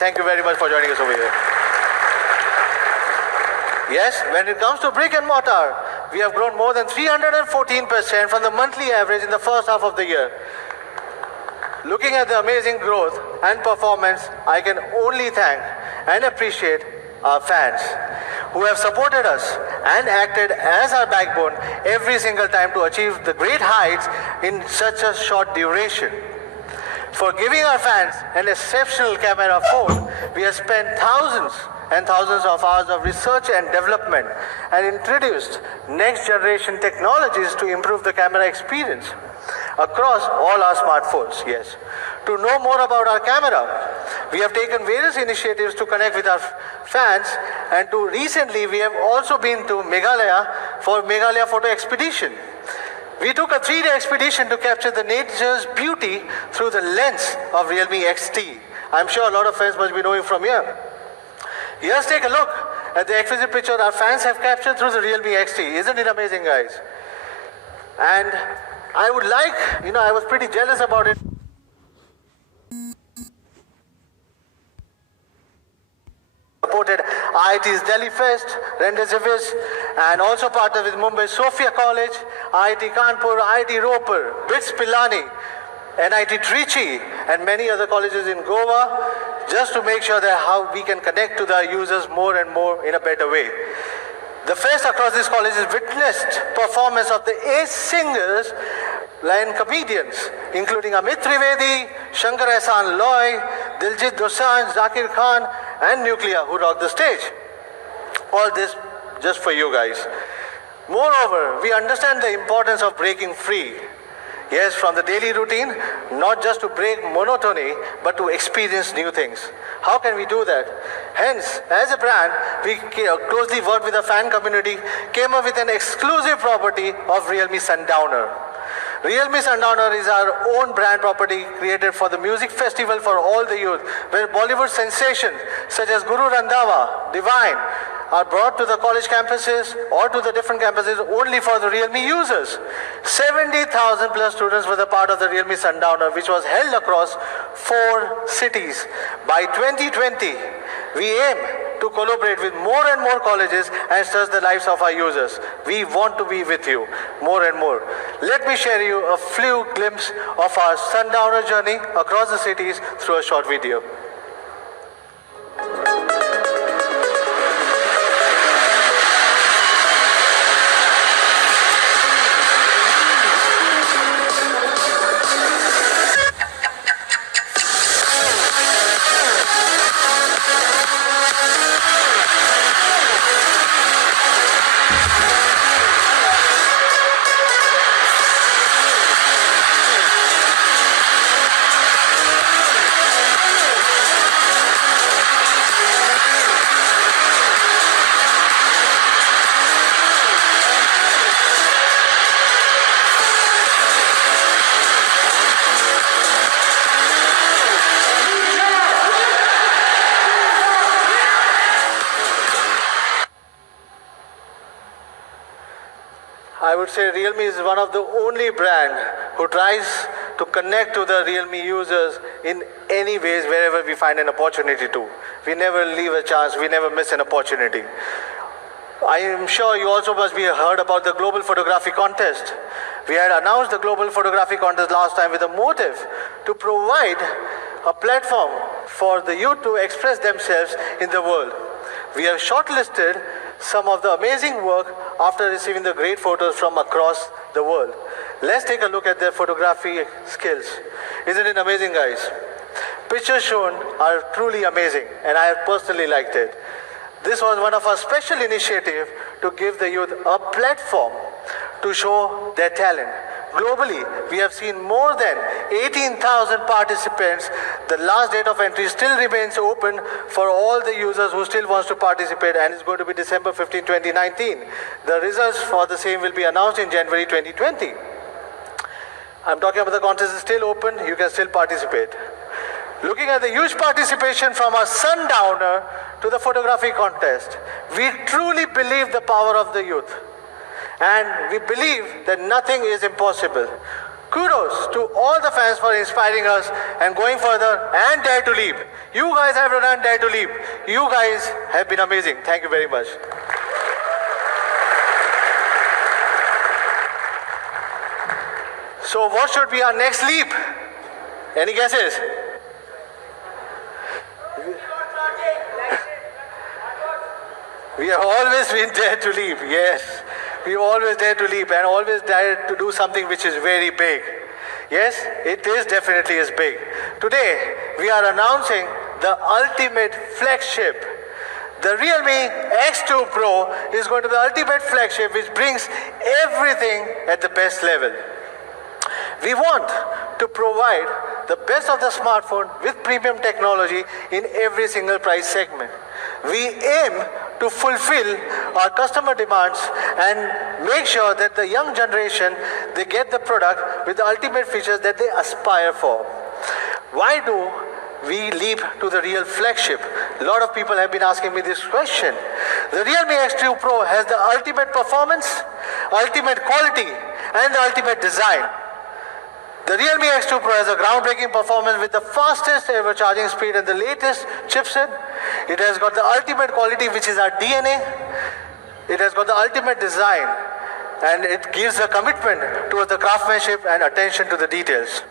Thank you very much for joining us over here. Yes, when it comes to brick and mortar, we have grown more than 314% from the monthly average in the first half of the year. Looking at the amazing growth and performance, I can only thank and appreciate our fans who have supported us and acted as our backbone every single time to achieve the great heights in such a short duration. For giving our fans an exceptional camera phone, we have spent thousands and thousands of hours of research and development and introduced next generation technologies to improve the camera experience across all our smartphones. Yes. To know more about our camera, we have taken various initiatives to connect with our fans, and recently we have also been to Meghalaya for Meghalaya Photo Expedition. We took a 3-day expedition to capture the nature's beauty through the lens of Realme X2. I'm sure a lot of fans must be knowing from here. Just take a look at the exquisite picture our fans have captured through the Realme X2. Isn't it amazing, guys? And I would like, I was pretty jealous about it. Supported IIT's Delhi Fest, Rendezvous, and also partnered with Mumbai Sophia College, IIT Kanpur, IIT Ropar, BITS Pilani, NIT Trichy, and many other colleges in Goa, just to make sure that how we can connect to the users more and more in a better way. The fest across these colleges witnessed performance of the ace singers and comedians, including Amit Trivedi, Shankar Ehsaan Loy, Diljit Dosanjh, Zakir Khan, and Nuclear, who rocked the stage. All this just for you guys. Moreover, we understand the importance of breaking free. Yes, from the daily routine, not just to break monotony, but to experience new things. How can we do that? Hence, as a brand, we closely worked with the fan community, came up with an exclusive property of Realme Sundowner. Realme Sundowner is our own brand property created for the music festival for all the youth, where Bollywood sensations such as Guru Randhawa, Divine, are brought to the college campuses or to the different campuses only for the Realme users. 70,000 plus students were the part of the Realme Sundowner, which was held across 4 cities. By 2020, we aim to collaborate with more and more colleges and touch the lives of our users. We want to be with you more and more. Let me share you a few glimpses of our Sundowner journey across the cities through a short video. I would say Realme is one of the only brand who tries to connect to the Realme users in any ways wherever we find an opportunity to. We never leave a chance, we never miss an opportunity. I am sure you also must be heard about the Global Photography Contest. We had announced the Global Photography Contest last time with a motive to provide a platform for the youth to express themselves in the world. We have shortlisted some of the amazing work after receiving the great photos from across the world. Let's take a look at their photography skills. Isn't it amazing, guys? Pictures shown are truly amazing, and I have personally liked it. This was one of our special initiatives to give the youth a platform to show their talent. Globally, we have seen more than 18,000 participants. The last date of entry still remains open for all the users who still wants to participate, and it's going to be December 15, 2019. The results for the same will be announced in January 2020. I'm talking about the contest is still open, you can still participate. Looking at the huge participation from our Sundowner to the photography contest, we truly believe the power of the youth. And we believe that nothing is impossible. Kudos to all the fans for inspiring us and going further and dare to leap. You guys have run Dare to Leap. You guys have been amazing. Thank you very much. So what should be our next leap? Any guesses? We have always been dared to leap, yes. We always dare to leap and always dare to do something which is very big. Yes, it is definitely is big. Today, we are announcing the ultimate flagship. The Realme X2 Pro is going to be the ultimate flagship which brings everything at the best level. We want to provide the best of the smartphone with premium technology in every single price segment. We aim to fulfill our customer demands and make sure that the young generation, they get the product with the ultimate features that they aspire for. Why do we leap to the real flagship? A lot of people have been asking me this question. The Realme X2 Pro has the ultimate performance, ultimate quality, and the ultimate design. The Realme X2 Pro has a groundbreaking performance with the fastest ever charging speed and the latest chipset. It has got the ultimate quality, which is our DNA. It has got the ultimate design, and it gives a commitment towards the craftsmanship and attention to the details.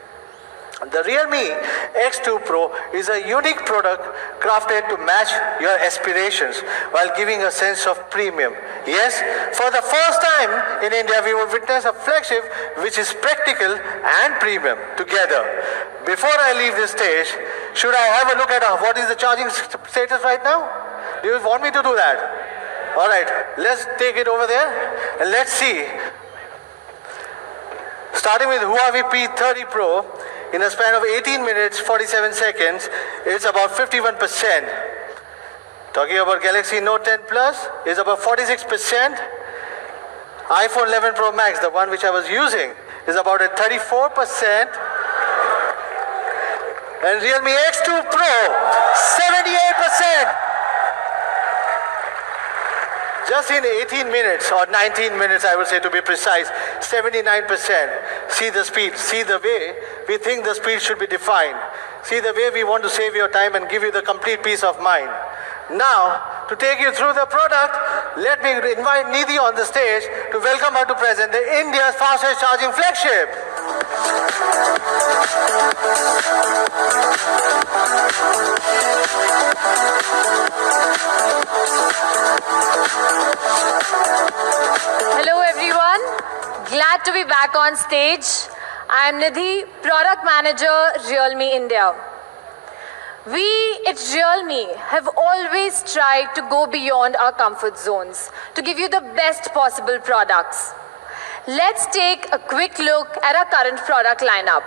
The Realme X2 Pro is a unique product crafted to match your aspirations while giving a sense of premium. Yes, for the first time in India, we will witness a flagship which is practical and premium together. Before I leave this stage, should I have a look at what is the charging status right now? Do you want me to do that? All right, let's take it over there and let's see. Starting with Huawei P30 Pro, in a span of 18 minutes, 47 seconds, it's about 51%. Talking about Galaxy Note 10 Plus, is about 46%. iPhone 11 Pro Max, the one which I was using, is about at 34%. And Realme X2 Pro, 78%. Just in 18 minutes, or 19 minutes I would say to be precise, 79%. See the speed, see the way we think the speed should be defined. See the way we want to save your time and give you the complete peace of mind. Now, to take you through the product, let me invite Nidhi on the stage to welcome her to present the India's fastest charging flagship. Hello everyone, glad to be back on stage. I am Nidhi, Product Manager, Realme India. We at Realme have always tried to go beyond our comfort zones to give you the best possible products. Let's take a quick look at our current product lineup.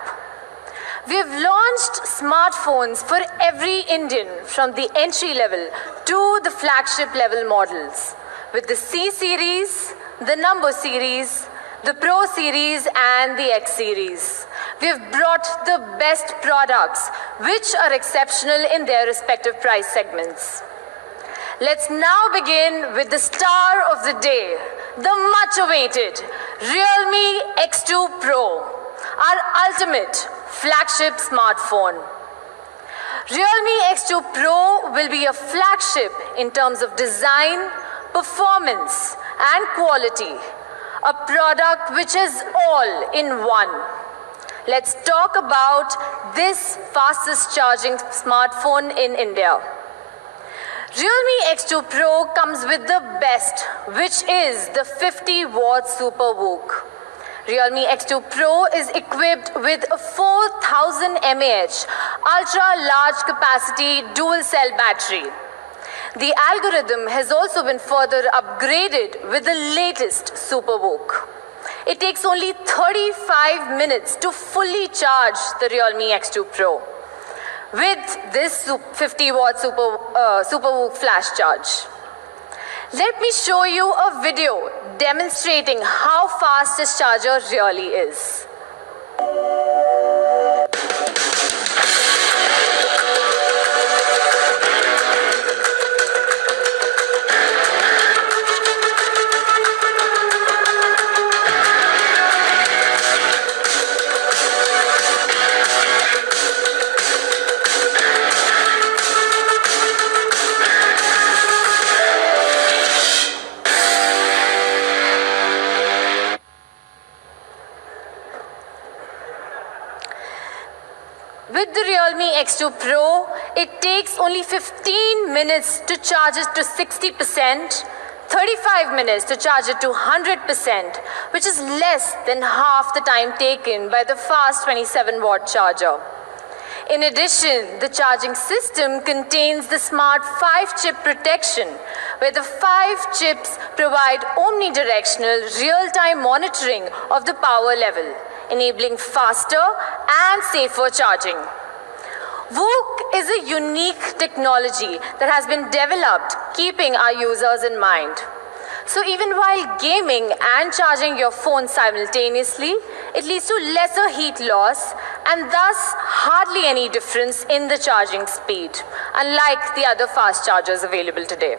We've launched smartphones for every Indian from the entry level to the flagship level models with the C series, the Number series, the Pro series and the X series. We've brought the best products which are exceptional in their respective price segments. Let's now begin with the star of the day, the much awaited Realme X2 Pro, our ultimate flagship smartphone. Realme X2 Pro will be a flagship in terms of design, performance and quality, a product which is all in one. Let's talk about this fastest charging smartphone in India. Realme X2 Pro comes with the best, which is the 50-watt Super VOOC. Realme X2 Pro is equipped with a 4000 mAh ultra-large capacity dual-cell battery. The algorithm has also been further upgraded with the latest Super VOOC. It takes only 35 minutes to fully charge the Realme X2 Pro with this 50-watt Super VOOC flash charge. Let me show you a video demonstrating how fast this charger really is. X2 Pro, it takes only 15 minutes to charge it to 60%, 35 minutes to charge it to 100%, which is less than half the time taken by the fast 27-watt charger. In addition, the charging system contains the smart 5-chip protection, where the 5 chips provide omnidirectional real-time monitoring of the power level, enabling faster and safer charging. VOOC is a unique technology that has been developed keeping our users in mind. So even while gaming and charging your phone simultaneously, it leads to lesser heat loss and thus hardly any difference in the charging speed, unlike the other fast chargers available today.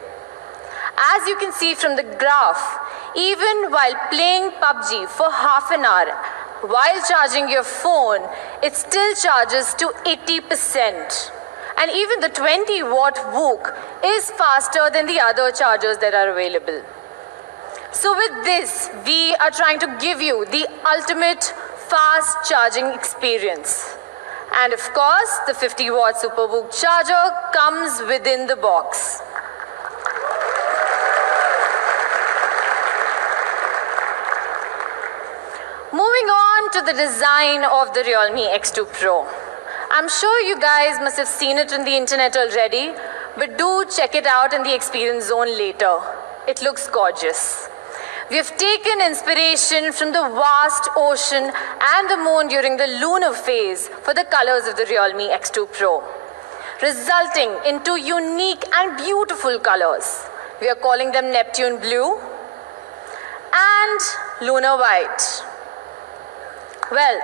As you can see from the graph, even while playing PUBG for half an hour, while charging your phone, it still charges to 80%. And even the 20-watt VOOC is faster than the other chargers that are available. So with this, we are trying to give you the ultimate fast charging experience. And of course, the 50-watt Super VOOC charger comes within the box. Moving on to the design of the Realme X2 Pro. I'm sure you guys must have seen it on the internet already, but do check it out in the experience zone later. It looks gorgeous. We have taken inspiration from the vast ocean and the moon during the lunar phase for the colors of the Realme X2 Pro, resulting into unique and beautiful colors. We are calling them Neptune Blue and Lunar White. Well,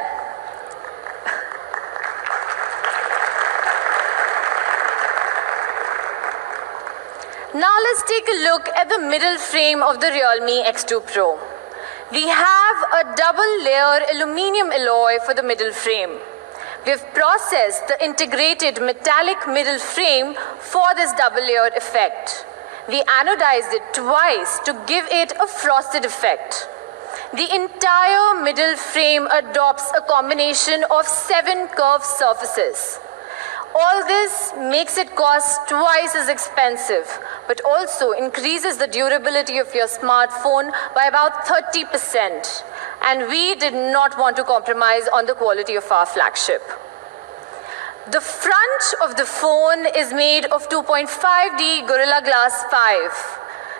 now let's take a look at the middle frame of the Realme X2 Pro. We have a double-layer aluminum alloy for the middle frame. We have processed the integrated metallic middle frame for this double-layer effect. We anodized it twice to give it a frosted effect. The entire middle frame adopts a combination of 7 curved surfaces. All this makes it cost twice as expensive, but also increases the durability of your smartphone by about 30%. And we did not want to compromise on the quality of our flagship. The front of the phone is made of 2.5D Gorilla Glass 5.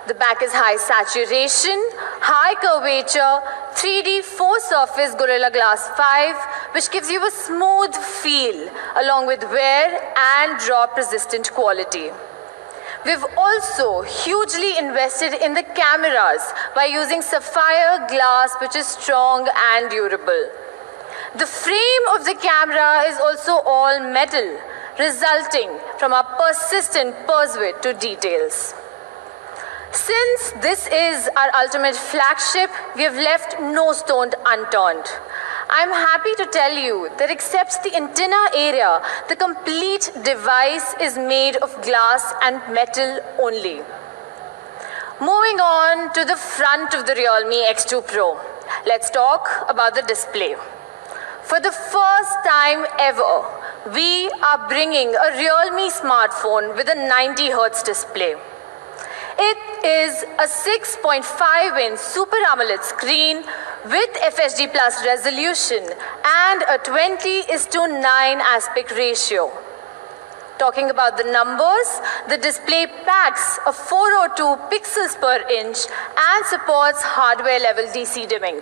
The back is high saturation, high curvature, 3D 4-surface Gorilla Glass 5, which gives you a smooth feel along with wear and drop-resistant quality. We've also hugely invested in the cameras by using sapphire glass, which is strong and durable. The frame of the camera is also all metal, resulting from our persistent pursuit to details. Since this is our ultimate flagship, we have left no stone unturned. I'm happy to tell you that except the antenna area, the complete device is made of glass and metal only. Moving on to the front of the Realme X2 Pro, let's talk about the display. For the first time ever, we are bringing a Realme smartphone with a 90Hz display. It is a 6.5-inch Super AMOLED screen with FHD Plus resolution and a 20:9 aspect ratio. Talking about the numbers, the display packs a 402 pixels per inch and supports hardware-level DC dimming.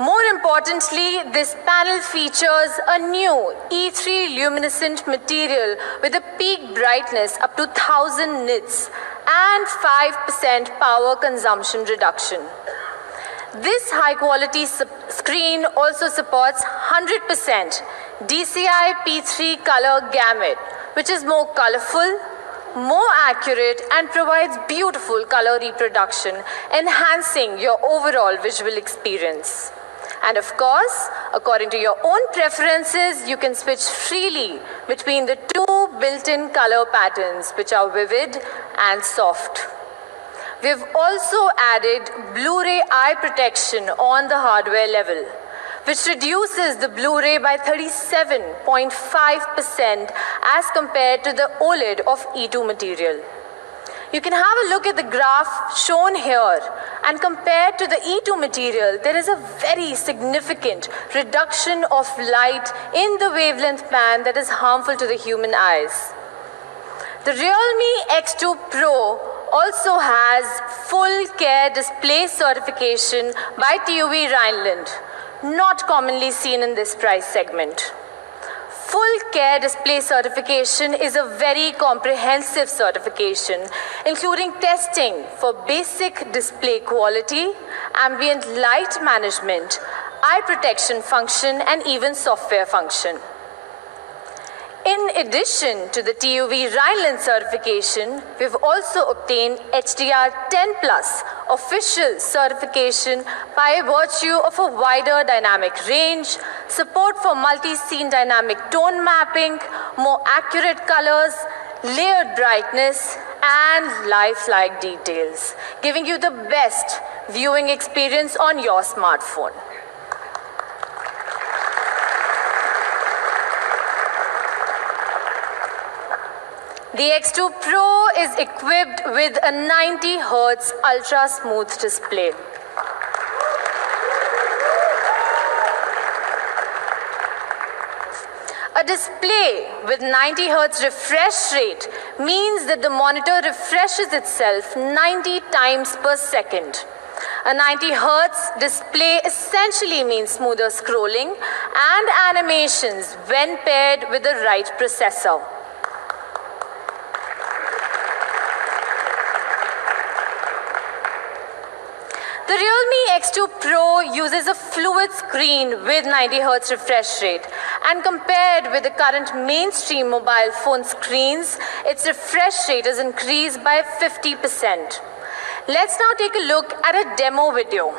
More importantly, this panel features a new E3 luminescent material with a peak brightness up to 1000 nits and 5% power consumption reduction. This high-quality screen also supports 100% DCI P3 color gamut, which is more colorful, more accurate, and provides beautiful color reproduction, enhancing your overall visual experience. And of course, according to your own preferences, you can switch freely between the 2 built-in color patterns, which are vivid and soft. We've also added Blu-ray eye protection on the hardware level. which reduces the Blu-ray by 37.5% as compared to the OLED of E2 material. You can have a look at the graph shown here, and compared to the E2 material, there is a very significant reduction of light in the wavelength band that is harmful to the human eyes. The Realme X2 Pro also has full care display certification by TÜV Rheinland, not commonly seen in this price segment. Full care display certification is a very comprehensive certification, including testing for basic display quality, ambient light management, eye protection function, and even software function. In addition to the TÜV Rheinland certification, we've also obtained HDR10+ official certification by virtue of a wider dynamic range, support for multi-scene dynamic tone mapping, more accurate colors, layered brightness, and lifelike details, giving you the best viewing experience on your smartphone. The X2 Pro is equipped with a 90 Hz ultra smooth display. A display with 90 Hz refresh rate means that the monitor refreshes itself 90 times per second. A 90 Hz display essentially means smoother scrolling and animations when paired with the right processor. The Realme X2 Pro uses a fluid screen with 90 Hz refresh rate, and compared with the current mainstream mobile phone screens, its refresh rate is increased by 50%. Let's now take a look at a demo video.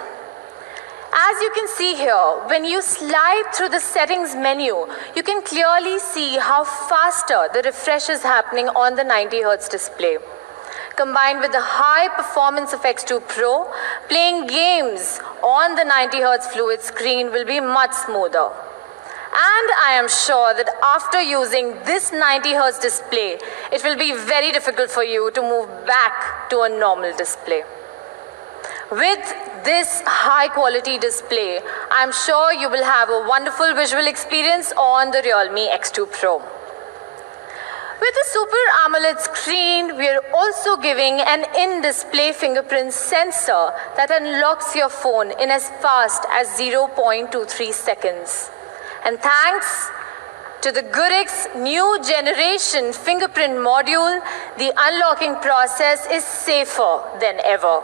As you can see here, when you slide through the settings menu, you can clearly see how faster the refresh is happening on the 90 Hz display. Combined with the high performance of X2 Pro, playing games on the 90 Hz fluid screen will be much smoother. And I am sure that after using this 90 Hz display, it will be very difficult for you to move back to a normal display. With this high quality display, I am sure you will have a wonderful visual experience on the Realme X2 Pro. With a Super AMOLED screen, we are also giving an in-display fingerprint sensor that unlocks your phone in as fast as 0.23 seconds. And thanks to the Gurix new generation fingerprint module, the unlocking process is safer than ever.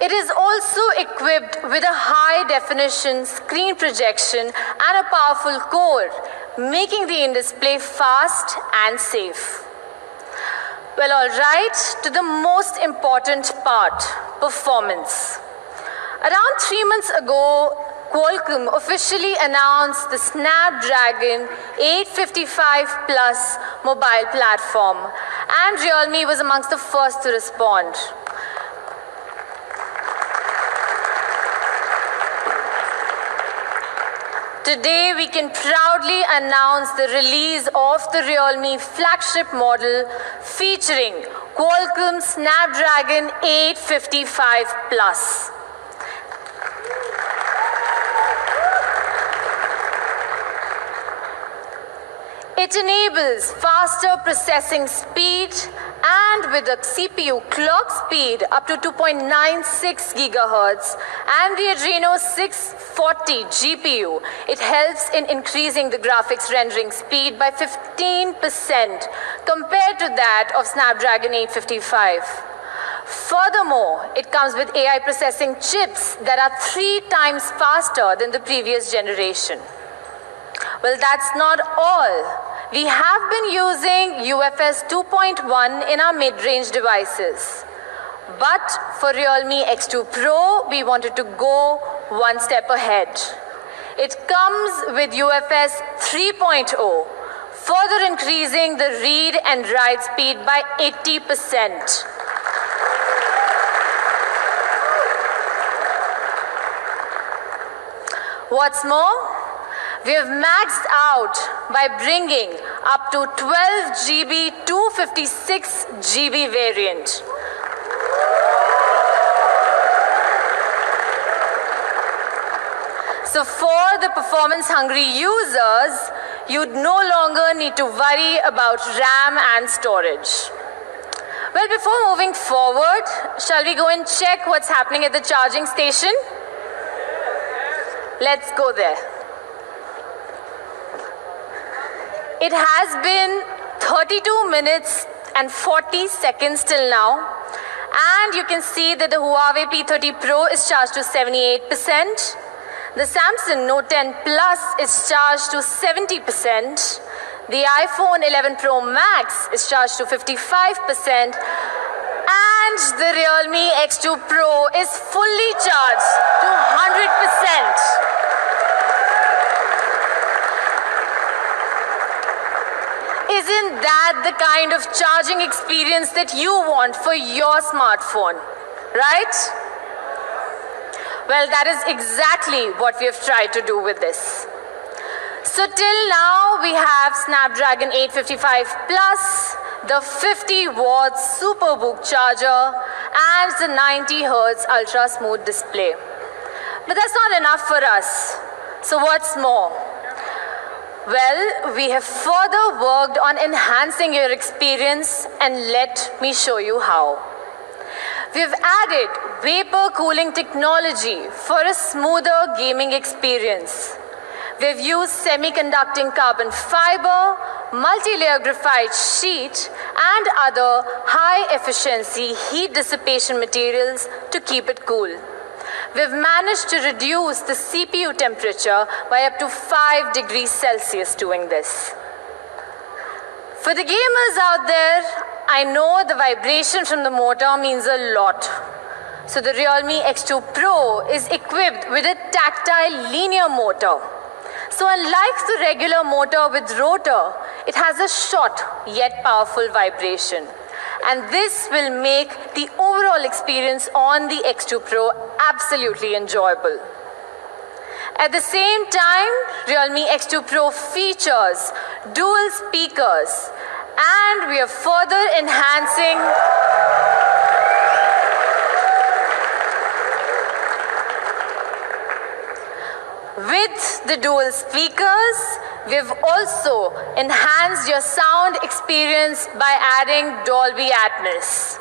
It is also equipped with a high-definition screen projection and a powerful core, making the in-display fast and safe. Well, all right, to the most important part, performance. Around 3 months ago, Qualcomm officially announced the Snapdragon 855 Plus mobile platform, and Realme was amongst the first to respond. Today, we can proudly announce the release of the Realme flagship model featuring Qualcomm Snapdragon 855 Plus. It enables faster processing speed, and with a CPU clock speed up to 2.96 GHz and the Adreno 640 GPU, it helps in increasing the graphics rendering speed by 15% compared to that of Snapdragon 855. Furthermore, it comes with AI processing chips that are 3 times faster than the previous generation. Well, that's not all. We have been using UFS 2.1 in our mid-range devices. But for Realme X2 Pro, we wanted to go one step ahead. It comes with UFS 3.0, further increasing the read and write speed by 80%. What's more, we have maxed out by bringing up to 12 GB 256 GB variant. So for the performance-hungry users, you'd no longer need to worry about RAM and storage. Well, before moving forward, shall we go and check what's happening at the charging station? Let's go there. It has been 32 minutes and 40 seconds till now, and you can see that the Huawei P30 Pro is charged to 78%. The Samsung Note 10 Plus is charged to 70%. The iPhone 11 Pro Max is charged to 55%. And the Realme X2 Pro is fully charged to 100%. Isn't that the kind of charging experience that you want for your smartphone, right? Well, that is exactly what we have tried to do with this. So till now, we have Snapdragon 855 Plus, the 50-watt SuperBook charger, and the 90 Hz ultra-smooth display. But that's not enough for us. So what's more? Well, we have further worked on enhancing your experience, and let me show you how. We've added vapor cooling technology for a smoother gaming experience. We've used semiconducting carbon fiber, multi-layer graphite sheet, and other high-efficiency heat dissipation materials to keep it cool. We've managed to reduce the CPU temperature by up to 5 degrees Celsius doing this. For the gamers out there, I know the vibration from the motor means a lot. So the Realme X2 Pro is equipped with a tactile linear motor. So unlike the regular motor with rotor, it has a short yet powerful vibration. And this will make the overall experience on the X2 Pro absolutely enjoyable. At the same time, Realme X2 Pro features dual speakers, and we are further enhancing with the dual speakers. We've also enhanced your sound experience by adding Dolby Atmos.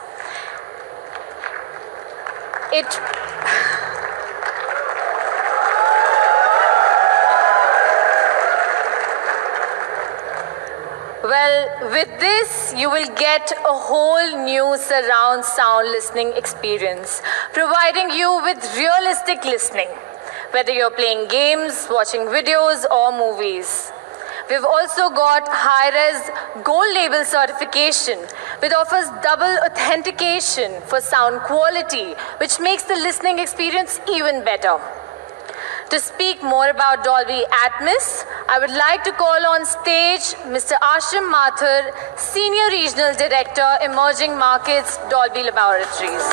Well, with this, you will get a whole new surround sound listening experience, providing you with realistic listening, whether you're playing games, watching videos, or movies. We've also got high-res gold label certification, which offers double authentication for sound quality, which makes the listening experience even better. To speak more about Dolby Atmos, I would like to call on stage Mr. Ashim Mathur, Senior Regional Director, Emerging Markets, Dolby Laboratories.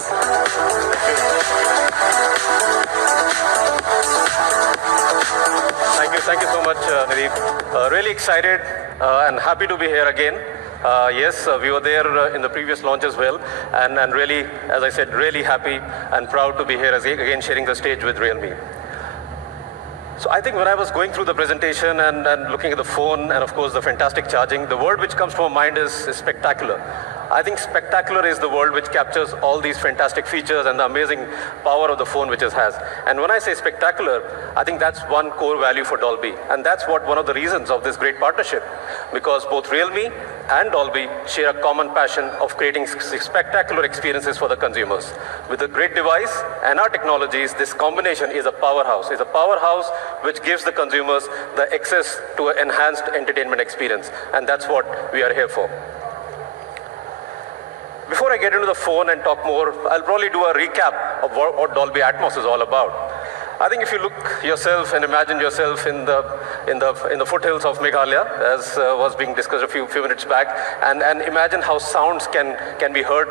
Thank you so much, Nidhi. Really excited and happy to be here again. Yes, we were there in the previous launch as well, and really, as I said, really happy and proud to be here again sharing the stage with Realme. So I think when I was going through the presentation and looking at the phone and of course the fantastic charging, the word which comes to my mind is spectacular. I think spectacular is the word which captures all these fantastic features and the amazing power of the phone which it has. And when I say spectacular, I think that's one core value for Dolby. And that's one of the reasons of this great partnership. Because both Realme and Dolby share a common passion of creating spectacular experiences for the consumers. With a great device and our technologies, this combination is a powerhouse. It's a powerhouse which gives the consumers the access to an enhanced entertainment experience. And that's what we are here for. Before I get into the phone and talk more, I'll probably do a recap of what Dolby Atmos is all about. I think if you look yourself and imagine yourself in the foothills of Meghalaya, as was being discussed a few minutes back, and imagine how sounds can be heard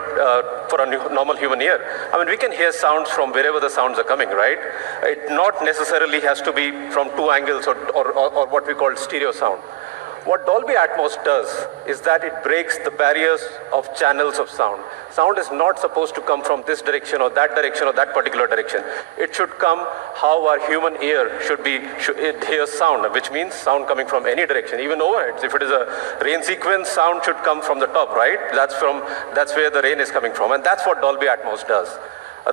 for a normal human ear. I mean, we can hear sounds from wherever the sounds are coming, right? It not necessarily has to be from two angles or what we call stereo sound. What Dolby Atmos does is that it breaks the barriers of channels of sound. Sound is not supposed to come from this direction or that particular direction. It should come how our human ear it hears sound, which means sound coming from any direction, even overheads. If it is a rain sequence, sound should come from the top, right? That's where the rain is coming from, and that's what Dolby Atmos does.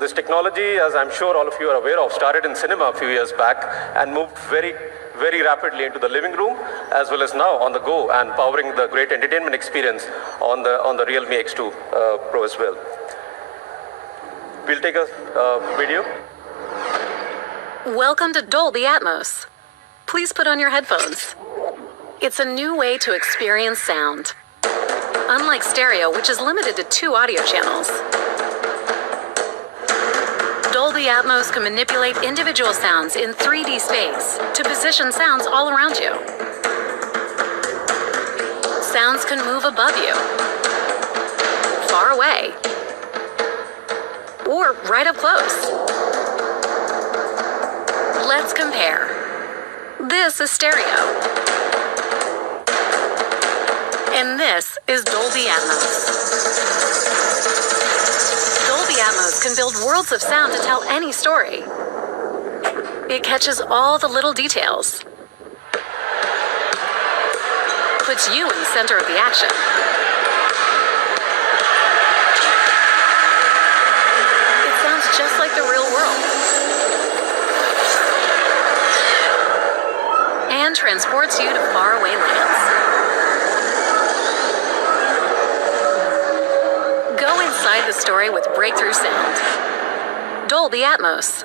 This technology, as I'm sure all of you are aware of, started in cinema a few years back and moved very rapidly into the living room, as well as now on the go, and powering the great entertainment experience on the Realme X2 Pro as well. We'll take a video. Welcome to Dolby Atmos. Please put on your headphones. It's a new way to experience sound. Unlike stereo, which is limited to 2 audio channels, Dolby Atmos can manipulate individual sounds in 3D space to position sounds all around you. Sounds can move above you, far away, or right up close. Let's compare. This is stereo, and this is Dolby Atmos. Dolby Atmos can build worlds of sound to tell any story. It catches all the little details, puts you in the center of the action. It sounds just like the real world, and transports you to faraway lands. Go inside the story with breakthrough sound. Dolby Atmos.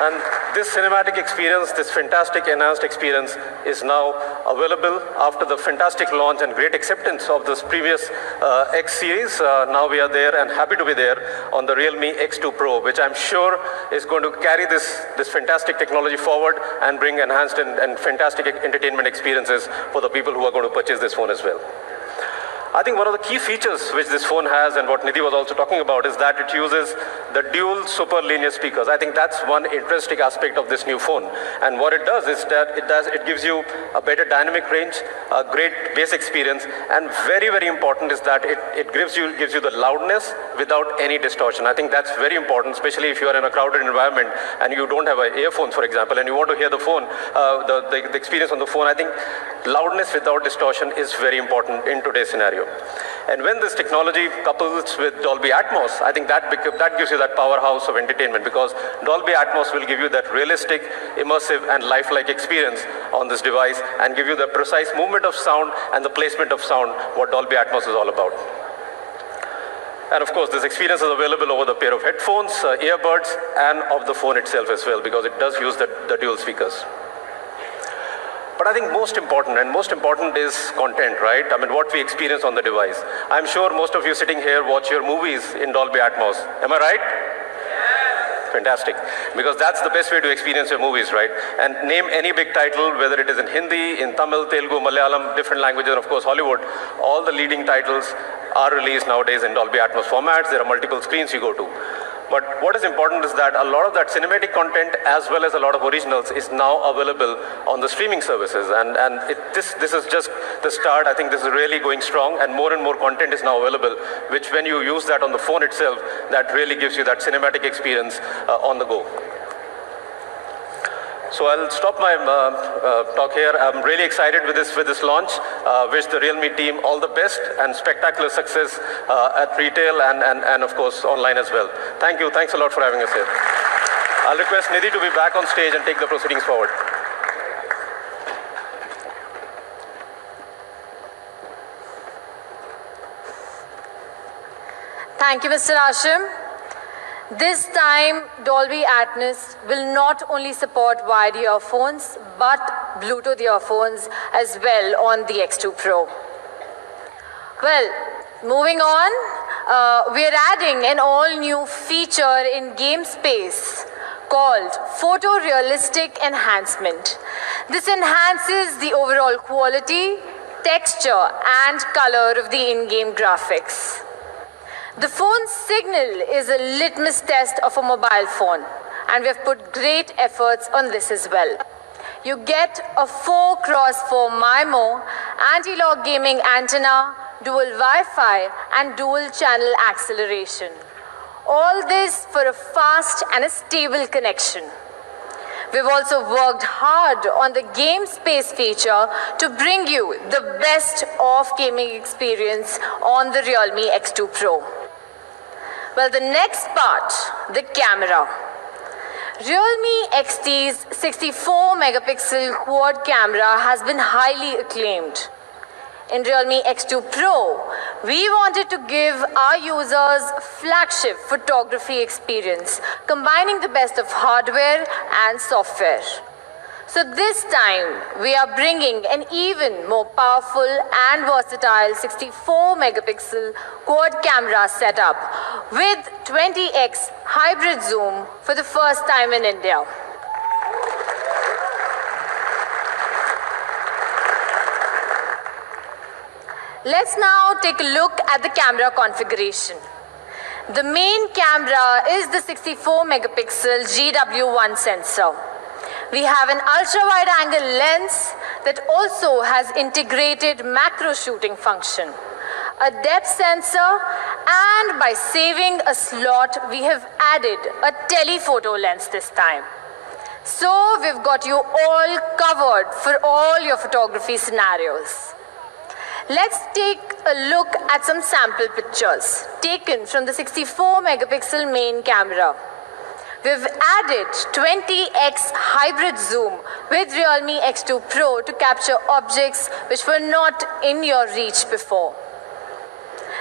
And this cinematic experience, this fantastic enhanced experience is now available after the fantastic launch and great acceptance of this previous X series. Now we are there and happy to be there on the Realme X2 Pro, which I'm sure is going to carry this fantastic technology forward and bring enhanced and fantastic entertainment experiences for the people who are going to purchase this phone as well. I think one of the key features which this phone has, and what Nidhi was also talking about, is that it uses the dual super linear speakers. I think that's one interesting aspect of this new phone. And what it does is that it gives you a better dynamic range, a great bass experience, and very, very important is that it gives you the loudness without any distortion. I think that's very important, especially if you are in a crowded environment and you don't have earphones, for example, and you want to hear the phone, the experience on the phone. I think loudness without distortion is very important in today's scenario. And when this technology couples with Dolby Atmos, I think that gives you that powerhouse of entertainment, because Dolby Atmos will give you that realistic, immersive, and lifelike experience on this device and give you the precise movement of sound and the placement of sound, what Dolby Atmos is all about. And of course, this experience is available over the pair of headphones, earbuds, and of the phone itself as well, because it does use the dual speakers. But I think most important is content, right? I mean, what we experience on the device. I'm sure most of you sitting here watch your movies in Dolby Atmos. Am I right? Yes. Fantastic. Because that's the best way to experience your movies, right? And name any big title, whether it is in Hindi, in Tamil, Telugu, Malayalam, different languages, and of course Hollywood, all the leading titles are released nowadays in Dolby Atmos formats. There are multiple screens you go to. But what is important is that a lot of that cinematic content, as well as a lot of originals, is now available on the streaming services. And this is just the start. I think this is really going strong, and more content is now available, which when you use that on the phone itself, that really gives you that cinematic experience on the go. So I'll stop my talk here. I'm really excited with this launch. Wish the Realme team all the best and spectacular success at retail and of course online as well. Thank you. Thanks a lot for having us here. I'll request Nidhi to be back on stage and take the proceedings forward. Thank you, Mr. Ashim. This time, Dolby Atmos will not only support wired earphones, but Bluetooth earphones as well on the X2 Pro. Well, moving on, we are adding an all-new feature in game space called photorealistic enhancement. This enhances the overall quality, texture, and color of the in-game graphics. The phone's signal is a litmus test of a mobile phone, and we have put great efforts on this as well. You get a 4x4 MIMO, anti-lock gaming antenna, dual Wi-Fi, and dual channel acceleration. All this for a fast and a stable connection. We've also worked hard on the game space feature to bring you the best of gaming experience on the Realme X2 Pro. Well, the next part, the camera. Realme X2's 64 megapixel quad camera has been highly acclaimed. In Realme X2 Pro, we wanted to give our users flagship photography experience, combining the best of hardware and software. So this time, we are bringing an even more powerful and versatile 64 megapixel quad camera setup with 20x hybrid zoom for the first time in India. Let's now take a look at the camera configuration. The main camera is the 64 megapixel GW1 sensor. We have an ultra-wide angle lens that also has integrated macro shooting function, a depth sensor, and by saving a slot, we have added a telephoto lens this time. So we've got you all covered for all your photography scenarios. Let's take a look at some sample pictures taken from the 64 megapixel main camera. We've added 20x hybrid zoom with Realme X2 Pro to capture objects which were not in your reach before.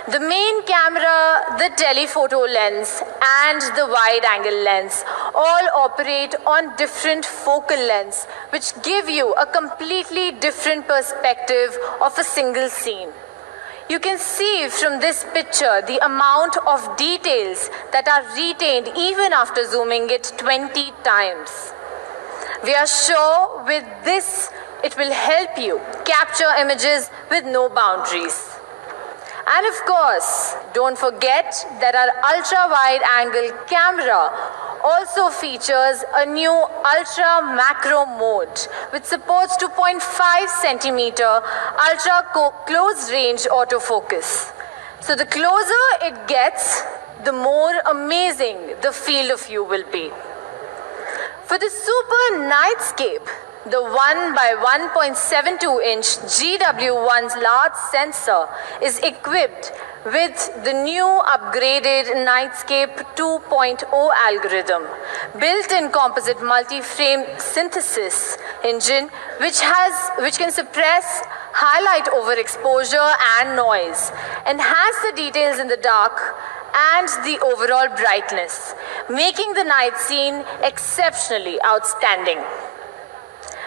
The main camera, the telephoto lens, and the wide-angle lens all operate on different focal lengths, which give you a completely different perspective of a single scene. You can see from this picture the amount of details that are retained even after zooming it 20 times. We are sure with this, it will help you capture images with no boundaries. And of course, don't forget that our ultra-wide angle camera also features a new ultra macro mode which supports 2.5 centimeter ultra close range autofocus. So the closer it gets, the more amazing the field of view will be. For the super nightscape, the 1 by 1.72 inch GW1's large sensor is equipped with the new upgraded Nightscape 2.0 algorithm, built-in composite multi-frame synthesis engine, which can suppress highlight overexposure and noise, enhance the details in the dark, and the overall brightness, making the night scene exceptionally outstanding.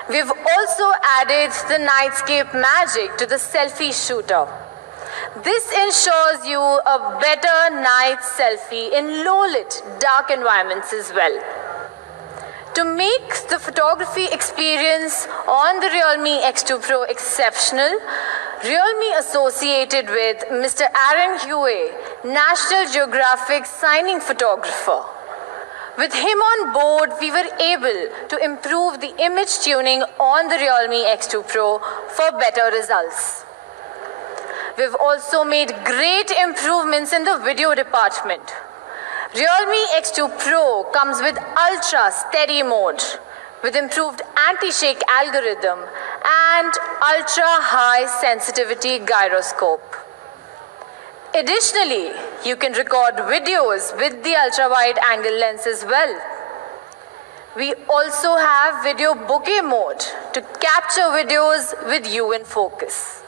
We've also added the Nightscape Magic to the selfie shooter. This ensures you a better night selfie in low-lit, dark environments as well. To make the photography experience on the Realme X2 Pro exceptional, Realme associated with Mr. Aaron Huey, National Geographic signing photographer. With him on board, we were able to improve the image tuning on the Realme X2 Pro for better results. We've also made great improvements in the video department. Realme X2 Pro comes with ultra steady mode with improved anti-shake algorithm and ultra high sensitivity gyroscope. Additionally, you can record videos with the ultra-wide angle lens as well. We also have video bokeh mode to capture videos with you in focus.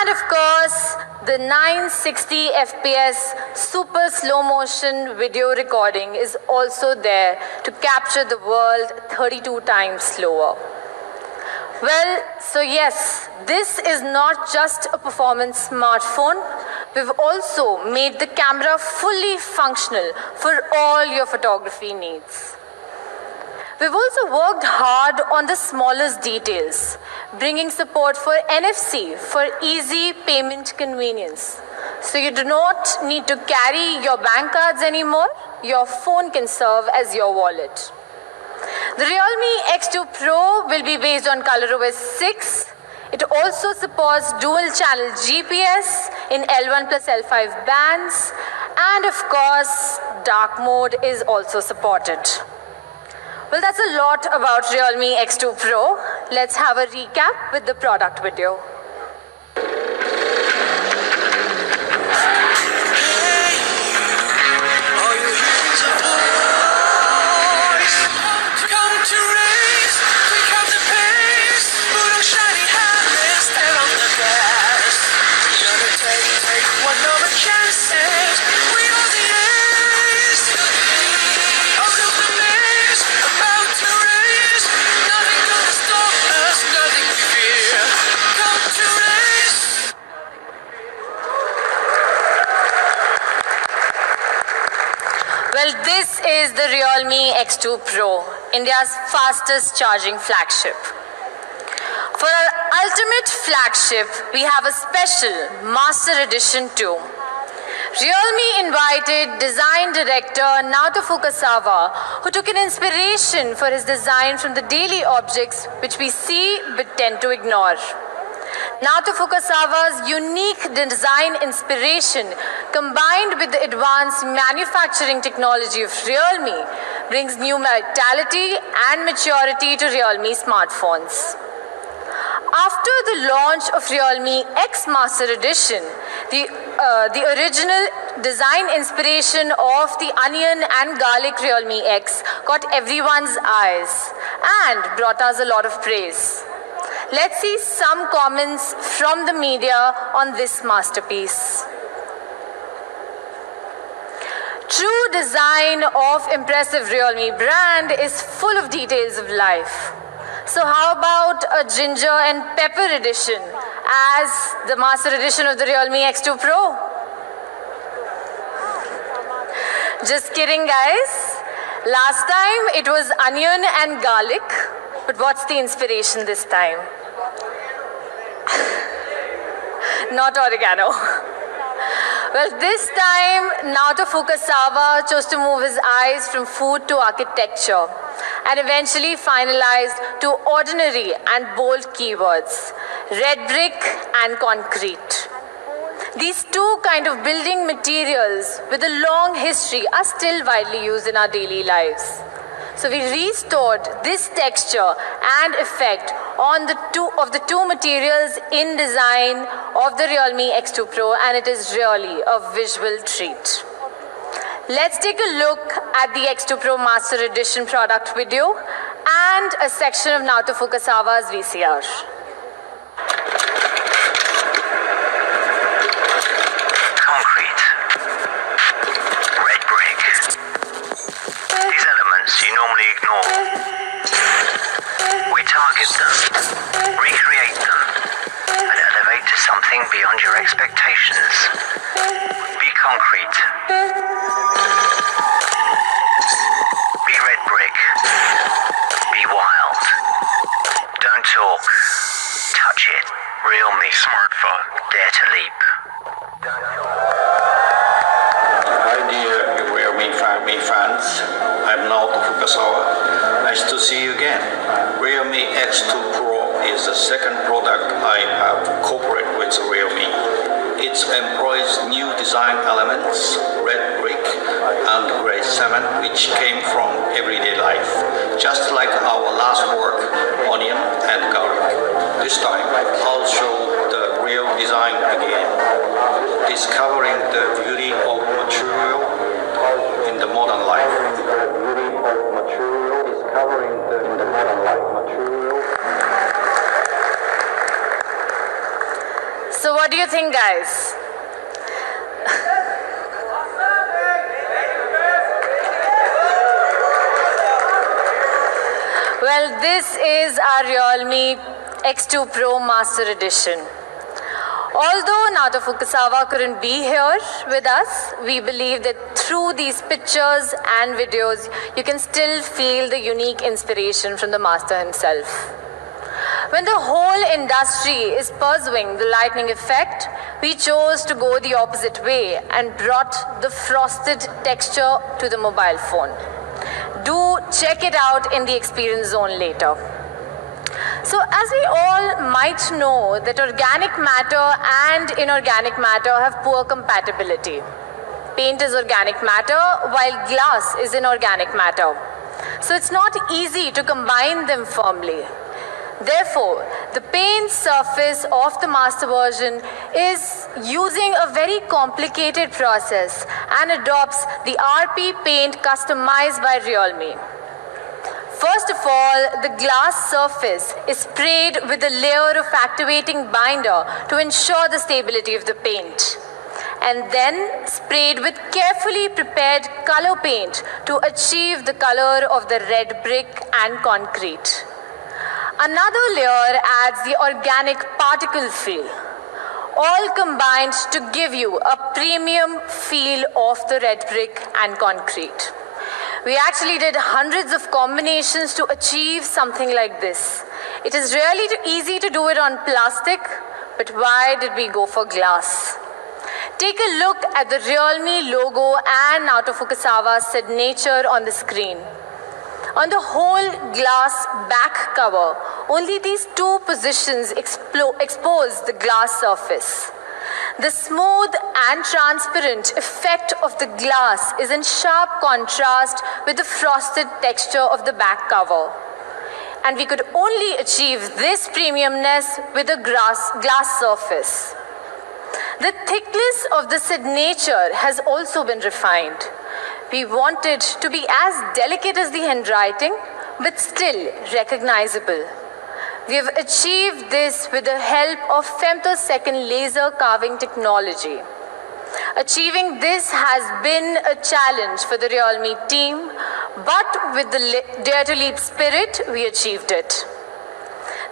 And of course, the 960 FPS super slow motion video recording is also there to capture the world 32 times slower. Well, so yes, this is not just a performance smartphone. We've also made the camera fully functional for all your photography needs. We've also worked hard on the smallest details, bringing support for NFC for easy payment convenience. So you do not need to carry your bank cards anymore. Your phone can serve as your wallet. The Realme X2 Pro will be based on ColorOS 6. It also supports dual-channel GPS in L1 plus L5 bands. And of course, dark mode is also supported. Well, that's a lot about Realme X2 Pro. Let's have a recap with the product video. Well, this is the Realme X2 Pro, India's fastest charging flagship. For our ultimate flagship, we have a special Master Edition too. Realme invited design director Naoto Fukasawa, who took an inspiration for his design from the daily objects which we see but tend to ignore. Naoto Fukasawa's unique design inspiration combined with the advanced manufacturing technology of Realme brings new vitality and maturity to Realme smartphones. After the launch of Realme X Master Edition, the original design inspiration of the onion and garlic Realme X caught everyone's eyes and brought us a lot of praise. Let's see some comments from the media on this masterpiece. True design of impressive Realme brand is full of details of life. So how about a ginger and pepper edition as the master edition of the Realme X2 Pro? Just kidding, guys. Last time it was onion and garlic, but what's the inspiration this time? Not oregano. Well, this time, Naoto Fukasawa chose to move his eyes from food to architecture and eventually finalized to ordinary and bold keywords, red brick and concrete. These two kind of building materials with a long history are still widely used in our daily lives. So we restored this texture and effect on the two materials in design of the Realme X2 Pro, and it is really a visual treat. Let's take a look at the X2 Pro Master Edition product video and a section of Naoto Fukasawa's VCR. Concrete. Red brick. These elements you normally ignore. We target them, recreate them, and elevate to something beyond your expectations. Be concrete. Be red brick. Be wild. Don't talk. Touch it. Realme smartphone. Dare to leap. Hi dear Realme fans, I'm Naoto Fukasawa. Nice to see you again. Realme X2 Pro is the second product I have cooperated with Realme. It employs new design elements, red brick and grey cement, which came from everyday life. Just like our last work, onion and garlic. This time, I'll show the real design again, discovering the beauty of material in the modern life. So what do you think, guys? Well, this is our Realme X2 Pro Master Edition. Although Naoto Fukasawa couldn't be here with us, we believe that through these pictures and videos, you can still feel the unique inspiration from the master himself. When the whole industry is pursuing the lightning effect, we chose to go the opposite way and brought the frosted texture to the mobile phone. Do check it out in the experience zone later. So as we all might know that organic matter and inorganic matter have poor compatibility. Paint is organic matter while glass is inorganic matter. So it's not easy to combine them firmly. Therefore, the paint surface of the master version is using a very complicated process and adopts the RP paint customized by Realme. First of all, the glass surface is sprayed with a layer of activating binder to ensure the stability of the paint, and then sprayed with carefully prepared color paint to achieve the color of the red brick and concrete. Another layer adds the organic particle feel, all combined to give you a premium feel of the red brick and concrete. We actually did hundreds of combinations to achieve something like this. It is really easy to do it on plastic, but why did we go for glass? Take a look at the Realme logo and Naoto Fukasawa's signature on the screen. On the whole glass back cover, only these two positions expose the glass surface. The smooth and transparent effect of the glass is in sharp contrast with the frosted texture of the back cover. And we could only achieve this premiumness with a glass surface. The thickness of the signature has also been refined. We wanted to be as delicate as the handwriting, but still recognizable. We have achieved this with the help of femtosecond laser carving technology. Achieving this has been a challenge for the Realme team, but with the Dare to Leap spirit, we achieved it.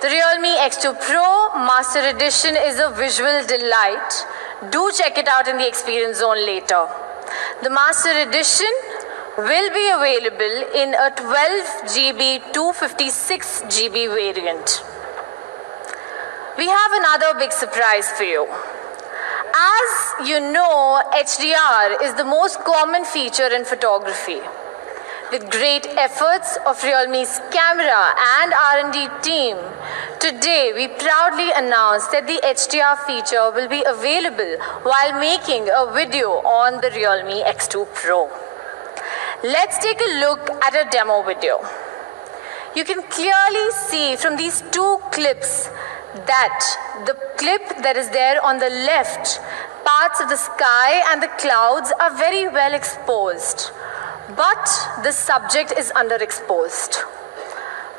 The Realme X2 Pro Master Edition is a visual delight. Do check it out in the experience zone later. The Master Edition will be available in a 12 GB 256 GB variant. We have another big surprise for you. As you know, HDR is the most common feature in photography. With great efforts of Realme's camera and R&D team, today we proudly announce that the HDR feature will be available while making a video on the Realme X2 Pro. Let's take a look at a demo video. You can clearly see from these two clips that the clip that is there on the left, parts of the sky and the clouds are very well exposed, but the subject is underexposed.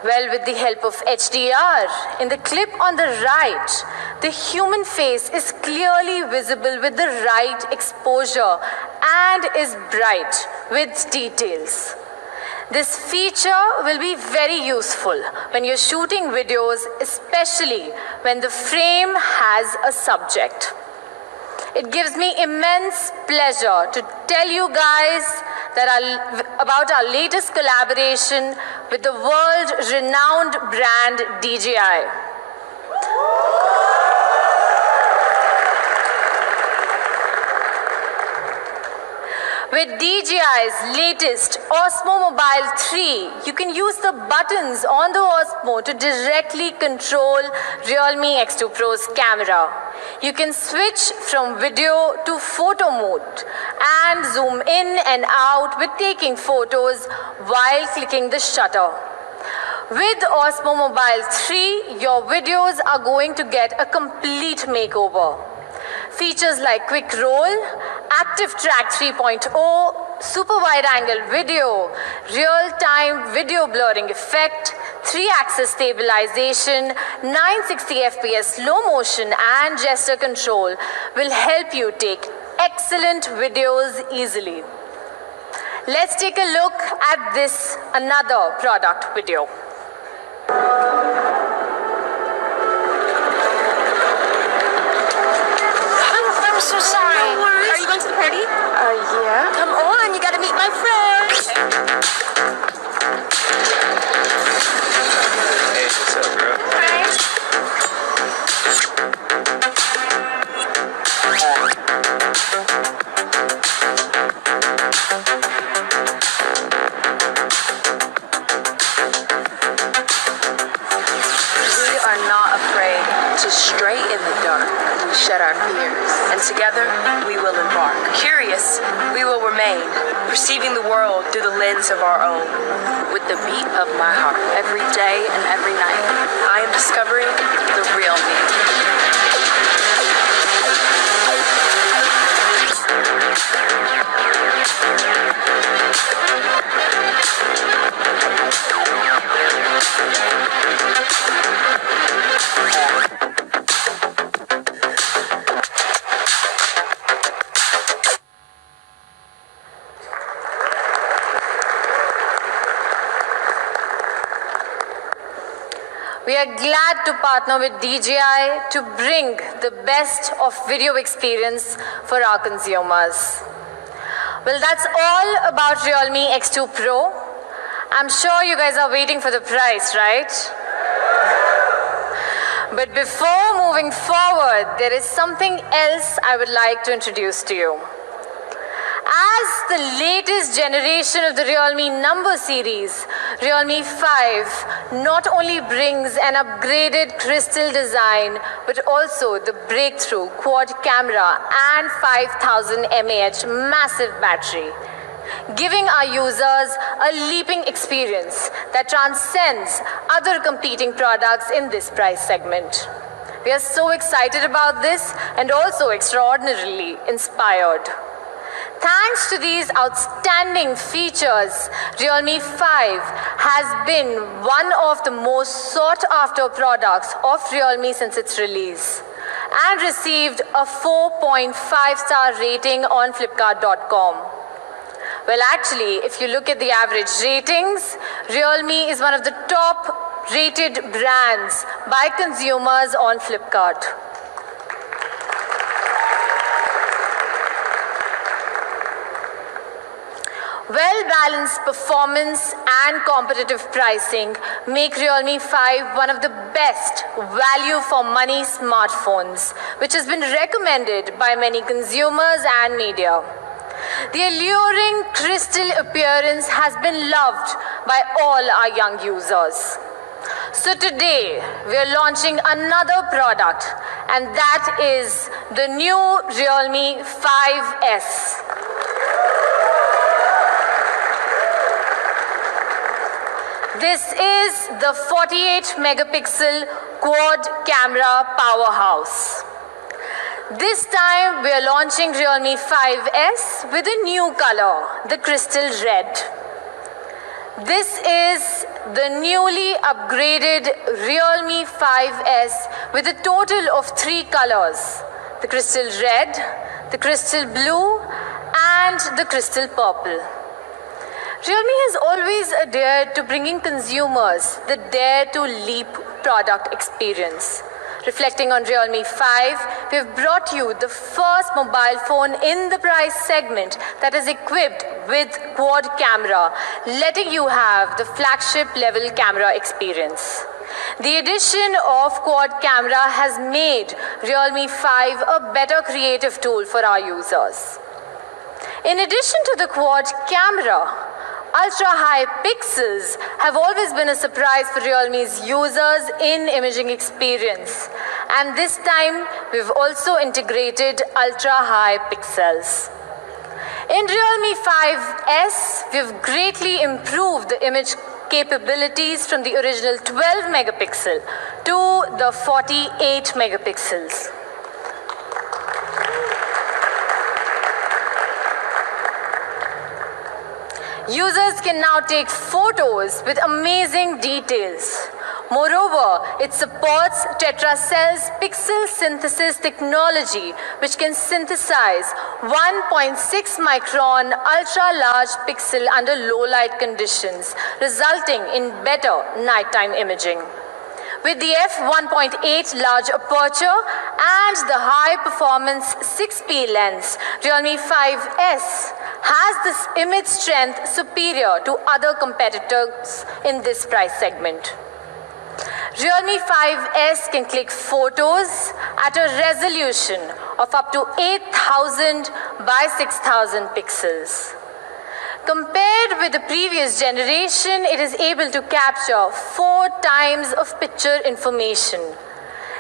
Well, with the help of HDR, in the clip on the right, the human face is clearly visible with the right exposure and is bright with details. This feature will be very useful when you're shooting videos, especially when the frame has a subject. It gives me immense pleasure to tell you guys about our latest collaboration with the world-renowned brand DJI. With DJI's latest Osmo Mobile 3, you can use the buttons on the Osmo to directly control Realme X2 Pro's camera. You can switch from video to photo mode and zoom in and out with taking photos while clicking the shutter. With Osmo Mobile 3, your videos are going to get a complete makeover. Features like Quick Roll, Active Track 3.0, Super Wide Angle Video, Real-Time Video Blurring Effect, 3-axis stabilization, 960 FPS slow motion and gesture control will help you take excellent videos easily. Let's take a look at this another product video. Ready? Yeah. Come on, you gotta meet my friends. Hey, what's up, girl? We are not afraid to stray in the dark. We shed our fears, and together we will embark. Curious, we will remain, perceiving the world through the lens of our own. With the beat of my heart, every day and every night, I am discovering the real me. We are glad to partner with DJI to bring the best of video experience for our consumers. Well, that's all about Realme X2 Pro. I'm sure you guys are waiting for the price, right? But before moving forward, there is something else I would like to introduce to you. As the latest generation of the Realme number series, Realme 5 not only brings an upgraded crystal design, but also the breakthrough quad camera and 5000 mAh massive battery, giving our users a leaping experience that transcends other competing products in this price segment. We are so excited about this and also extraordinarily inspired. Thanks to these outstanding features, Realme 5 has been one of the most sought-after products of Realme since its release and received a 4.5-star rating on Flipkart.com. Well, actually, if you look at the average ratings, Realme is one of the top-rated brands by consumers on Flipkart. Well-balanced performance and competitive pricing make Realme 5 one of the best value-for-money smartphones, which has been recommended by many consumers and media. The alluring crystal appearance has been loved by all our young users. So today, we are launching another product, and that is the new Realme 5S. This is the 48-megapixel quad camera powerhouse. This time, we are launching Realme 5S with a new color, the crystal red. This is the newly upgraded Realme 5S with a total of 3 colors: the crystal red, the crystal blue, and the crystal purple. Realme has always adhered to bringing consumers the dare-to-leap product experience. Reflecting on Realme 5, we have brought you the first mobile phone in the price segment that is equipped with quad camera, letting you have the flagship-level camera experience. The addition of quad camera has made Realme 5 a better creative tool for our users. In addition to the quad camera, ultra-high pixels have always been a surprise for Realme's users in imaging experience. And this time, we've also integrated ultra-high pixels. In Realme 5S, we've greatly improved the image capabilities from the original 12 megapixel to the 48 megapixels. Users can now take photos with amazing details. Moreover, it supports Tetracell's pixel synthesis technology, which can synthesize 1.6 micron ultra-large pixel under low light conditions, resulting in better nighttime imaging. With the f1.8 large aperture and the high-performance 6P lens, Realme 5S, has this image strength superior to other competitors in this price segment. Realme 5S can click photos at a resolution of up to 8,000 by 6,000 pixels. Compared with the previous generation, it is able to capture 4 times of picture information.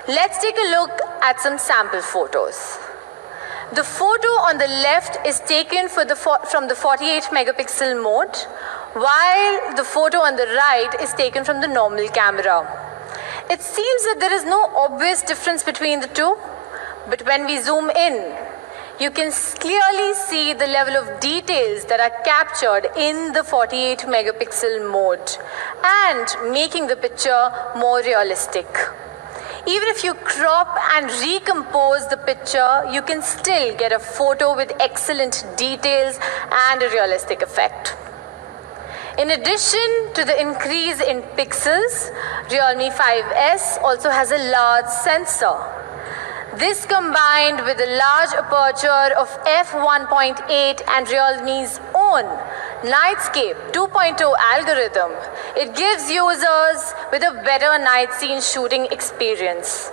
Let's take a look at some sample photos. The photo on the left is taken from the 48 megapixel mode, while the photo on the right is taken from the normal camera. It seems that there is no obvious difference between the two, but when we zoom in, you can clearly see the level of details that are captured in the 48 megapixel mode and making the picture more realistic. Even if you crop and recompose the picture, you can still get a photo with excellent details and a realistic effect. In addition to the increase in pixels, Realme 5S also has a large sensor. This combined with a large aperture of f1.8 and Realme's own Nightscape 2.0 algorithm, it gives users with a better night scene shooting experience.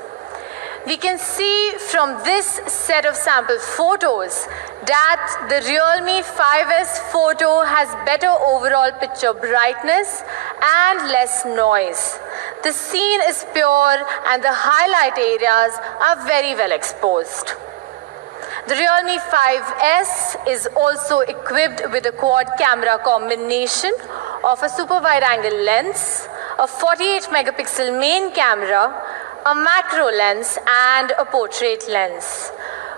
We can see from this set of sample photos that the Realme 5S photo has better overall picture brightness and less noise. The scene is pure and the highlight areas are very well exposed. The Realme 5S is also equipped with a quad camera combination of a super wide angle lens, a 48 megapixel main camera, a macro lens and a portrait lens,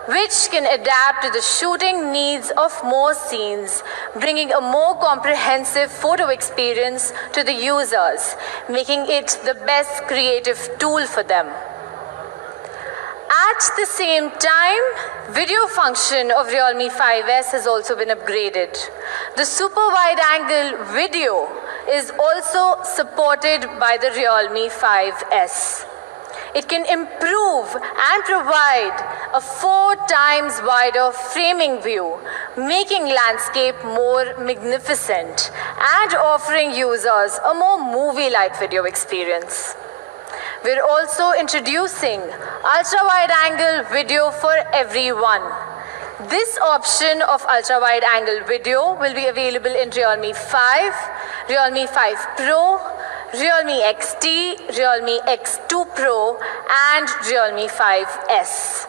which can adapt to the shooting needs of more scenes, bringing a more comprehensive photo experience to the users, making it the best creative tool for them. At the same time, video function of Realme 5S has also been upgraded. The super wide angle video is also supported by the Realme 5S. It can improve and provide a 4 times wider framing view, making landscape more magnificent and offering users a more movie-like video experience. We're also introducing ultra-wide-angle video for everyone. This option of ultra-wide-angle video will be available in Realme 5, Realme 5 Pro, Realme XT, Realme X2 Pro, and Realme 5S.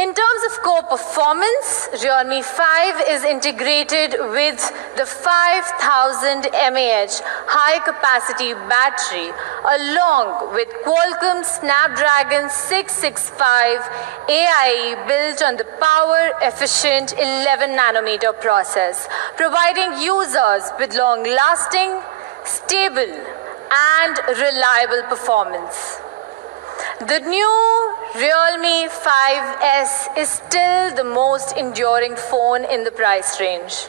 In terms of core performance, Realme 5 is integrated with the 5000 mAh high-capacity battery along with Qualcomm Snapdragon 665 AIE built on the power-efficient 11nm process, providing users with long-lasting, stable, and reliable performance. The new Realme 5S is still the most enduring phone in the price range.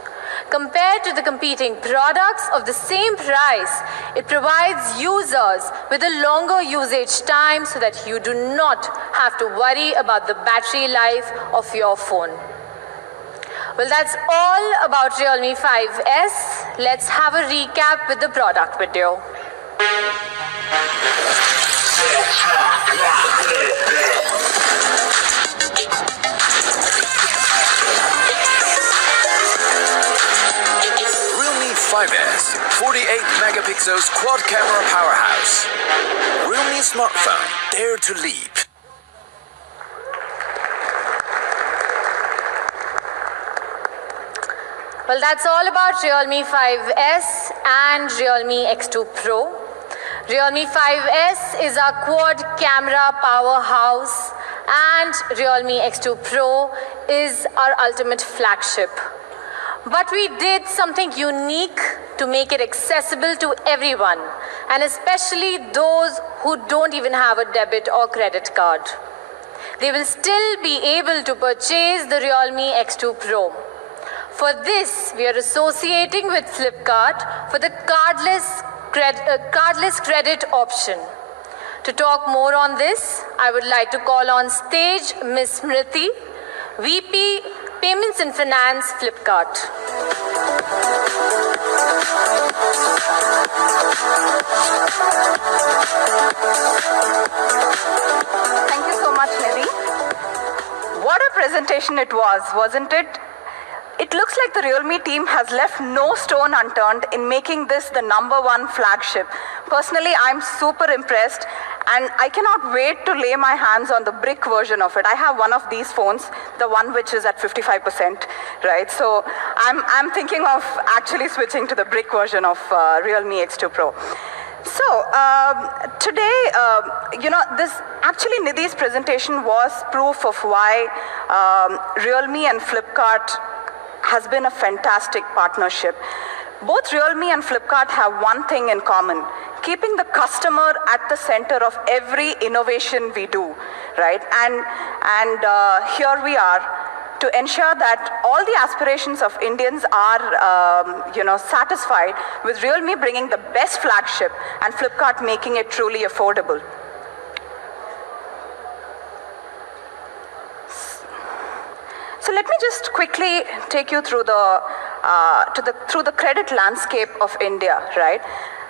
Compared to the competing products of the same price, it provides users with a longer usage time so that you do not have to worry about the battery life of your phone. Well, that's all about Realme 5S. Let's have a recap with the product video. Realme 5S, 48 megapixels quad camera powerhouse. Realme smartphone, dare to leap. Well, that's all about Realme 5S and Realme X2 Pro. Realme 5S is our quad camera powerhouse and Realme X2 Pro is our ultimate flagship. But we did something unique to make it accessible to everyone, and especially those who don't even have a debit or credit card. They will still be able to purchase the Realme X2 Pro. For this, we are associating with Flipkart for the cardless credit option. To talk more on this, I would like to call on stage Ms. Smriti, VP Payments and Finance, Flipkart. Thank you so much, Nidhi. What a presentation it was, wasn't it? It looks like the Realme team has left no stone unturned in making this the #1 flagship. Personally, I'm super impressed, and I cannot wait to lay my hands on the brick version of it. I have one of these phones, the one which is at 55%, right? So I'm thinking of actually switching to the brick version of Realme X2 Pro. So today, actually Nidhi's presentation was proof of why Realme and Flipkart has been a fantastic partnership. Both Realme and Flipkart have one thing in common: keeping the customer at the center of every innovation we do, right? And here we are to ensure that all the aspirations of Indians are, satisfied, with Realme bringing the best flagship and Flipkart making it truly affordable. So let me just quickly take you through the credit landscape of India, right?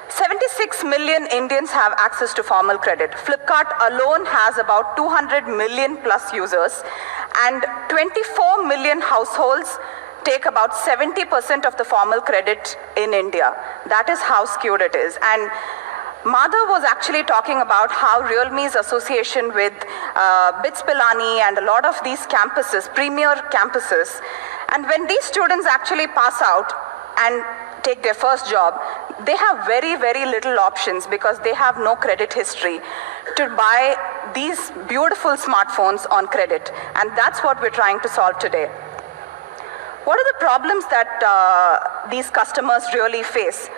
76 million Indians have access to formal credit. Flipkart alone has about 200 million plus users, and 24 million households take about 70% of the formal credit in India. That is how skewed it is. And Madhav was actually talking about how Realme's association with BITS Pilani and a lot of these campuses, premier campuses, and when these students actually pass out and take their first job, they have very, very little options because they have no credit history to buy these beautiful smartphones on credit. And that's what we're trying to solve today. What are the problems that these customers really face?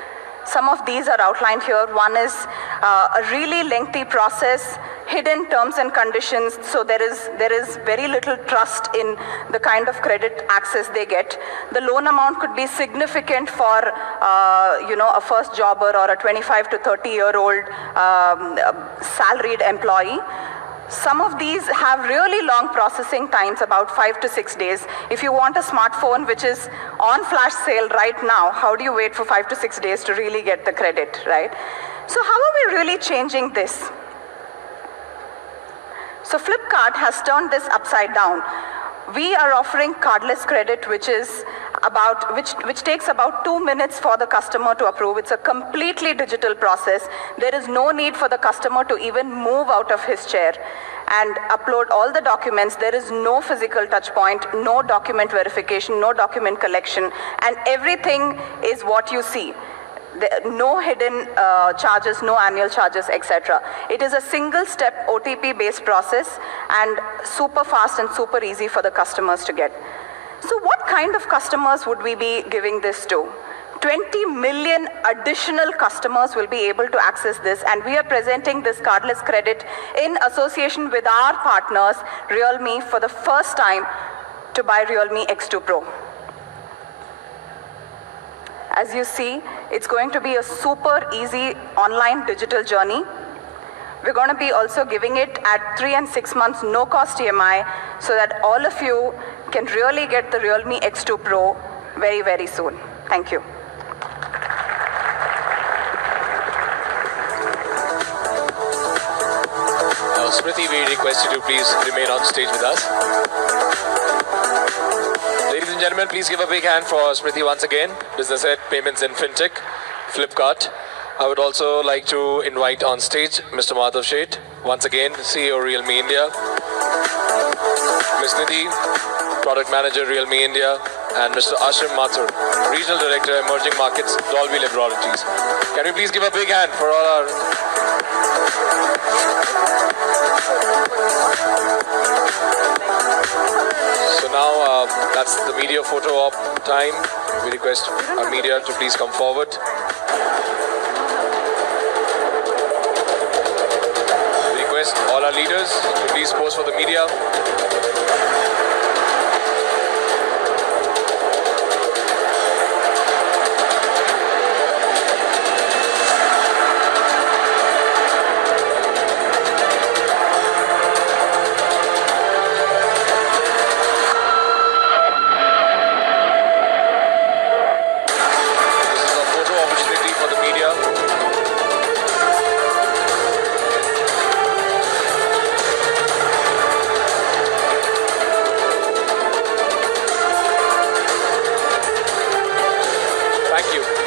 Some of these are outlined here. One is a really lengthy process, hidden terms and conditions, so there is very little trust in the kind of credit access they get. The loan amount could be significant for a first jobber or a 25 to 30-year-old salaried employee. Some of these have really long processing times, about 5 to 6 days. If you want a smartphone which is on flash sale right now, how do you wait for 5 to 6 days to really get the credit, right? So how are we really changing this? So Flipkart has turned this upside down. We are offering cardless credit, which takes about 2 minutes for the customer to approve. It's a completely digital process. There is no need for the customer to even move out of his chair and upload all the documents. There is no physical touch point, no document verification, no document collection, and everything is what you see. No hidden charges, no annual charges, etc. It is a single-step OTP-based process and super fast and super easy for the customers to get. So what kind of customers would we be giving this to? 20 million additional customers will be able to access this, and we are presenting this cardless credit in association with our partners, Realme, for the first time to buy Realme X2 Pro. As you see, it's going to be a super easy online digital journey. We're going to be also giving it at 3 and 6 months no-cost EMI so that all of you can really get the Realme X2 Pro very, very soon. Thank you. Smriti, we request you to please remain on stage with us. Ladies and gentlemen, please give a big hand for Smriti once again, Business Head, Payments and FinTech, Flipkart. I would also like to invite on stage Mr. Madhav Sheth, once again, CEO Realme India, Ms. Nidhi, Product Manager Realme India, and Mr. Ashim Mathur, Regional Director, Emerging Markets, Dolby Laboratories. Can we please give a big hand for all our... So now that's the media photo op time. We request our media to please come forward. We request all our leaders to please pose for the media.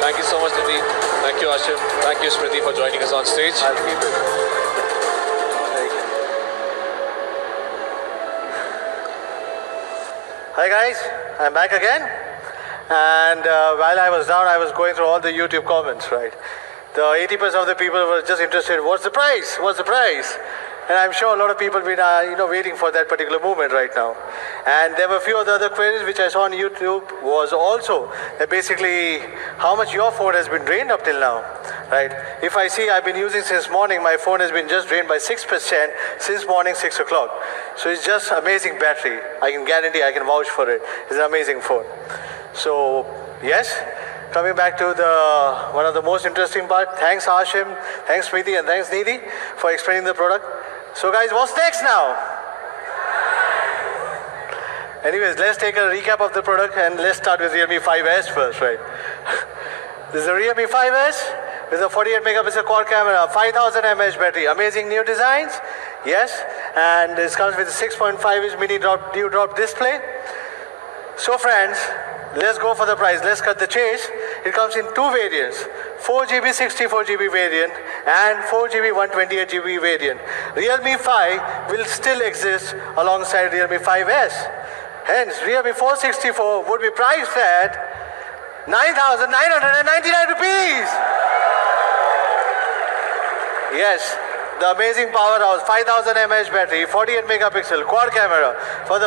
Thank you so much, Nidhi. Thank you, Ashim. Thank you, Smriti, for joining us on stage. I'll keep it. Thank you. Hi guys, I'm back again. And while I was down, I was going through all the YouTube comments, right? The 80% of the people were just interested, what's the price? What's the price? And I'm sure a lot of people have been waiting for that particular moment right now. And there were a few of the other queries which I saw on YouTube was also basically how much your phone has been drained up till now, right? If I see I've been using since morning, my phone has been just drained by 6% since morning 6 o'clock. So it's just amazing battery. I can guarantee, I can vouch for it. It's an amazing phone. So yes, coming back to one of the most interesting part, thanks Ashim, thanks Smriti and thanks Nidhi for explaining the product. So guys, what's next now? Anyways, let's take a recap of the product and let's start with Realme 5S first, right? This is a Realme 5S with a 48 megapixel quad camera, 5000 mAh battery, amazing new designs, yes, and this comes with a 6.5-inch mini drop display. So friends, let's go for the price. Let's cut the chase. It comes in two variants, 4GB 64GB variant and 4GB 128GB variant. Realme 5 will still exist alongside Realme 5S. Hence, Realme 464 would be priced at 9,999 rupees. Yes, the amazing powerhouse, 5000 mAh battery, 48 megapixel quad camera for the